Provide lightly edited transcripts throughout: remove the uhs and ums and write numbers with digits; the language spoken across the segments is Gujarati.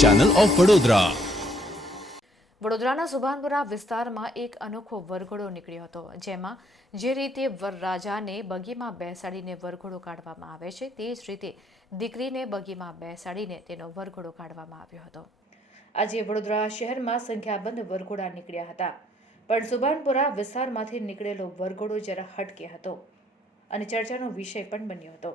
Channel of Vadodara. વડોદરાના સુભાનપુરા વિસ્તારમાં એક અનોખો વરઘોડો નીકળ્યો હતો, જેમાં જે રીતે વરરાજાને બગીમાં બેસાડીને વરઘોડો કાઢવામાં આવે છે, તે જ રીતે દીકરીને બગીમાં બેસાડીને તેનો વરઘોડો કાઢવામાં આવ્યો હતો. આજે વડોદરા શહેરમાં સંખ્યાબંધ વરઘોડા નીકળ્યા હતા, પણ સુભાનપુરા વિસ્તારમાંથી નીકળેલો વરઘોડો જરા હટકે હતો અને ચર્ચાનો વિષય પણ બન્યો હતો.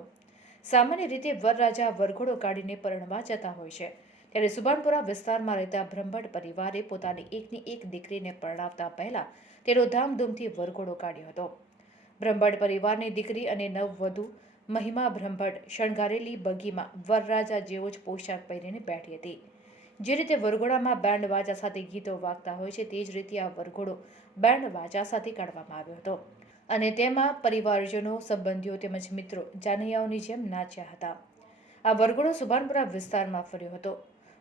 સામાન્ય રીતે વરરાજા વરઘોડો કાઢીને પરણવા જતા હોય છે, ત્યારે સુભાનપુરા વિસ્તારમાં રહેતા બ્રહ્મભટ્ટ પરિવારે પોતાની એકની એક દીકરીને પરણાવતા પહેલા તેનો ધામધૂમથી વરઘોડો કાઢ્યો હતો. બ્રહ્મભટ્ટ પરિવારની દીકરી અને નવવધુ મહિમા બ્રહ્મભટ્ટ શણગારેલી બગીમાં વરરાજા જેવો જ પોશાક પહેરીને બેઠી હતી. જે રીતે વરઘોડામાં બેન્ડ વાજા સાથે ગીતો વાગતા હોય છે, તે જ રીતે આ વરઘોડો બેન્ડ વાજા સાથે કાઢવામાં આવ્યો હતો અને તેમાં પરિવારજનો, સંબંધીઓ તેમજ મિત્રો જાનૈયાઓની જેમ નાચ્યા હતા. આ વરઘોડો સુભાનપુરા વિસ્તારમાં ફર્યો હતો.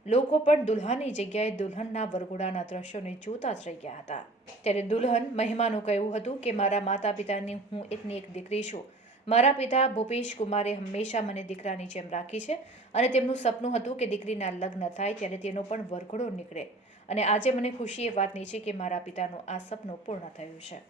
લોકો પણ દુલ્હાની જગ્યાએ દુલ્હનના વરઘોડાના દ્રશ્યોને જોતા જ રહી ગયા હતા. ત્યારે દુલ્હન મહિમાનું કહેવું હતું કે મારા માતા પિતાની હું એકની એક દીકરી છું. મારા પિતા ભૂપેશ કુમારે હંમેશા મને દીકરાની જેમ રાખી છે અને તેમનું સપનું હતું કે દીકરીના લગ્ન થાય ત્યારે તેનો પણ વરઘોડો નીકળે અને આજે મને ખુશી એ વાતની છે કે મારા પિતાનું આ સપનું પૂર્ણ થયું છે.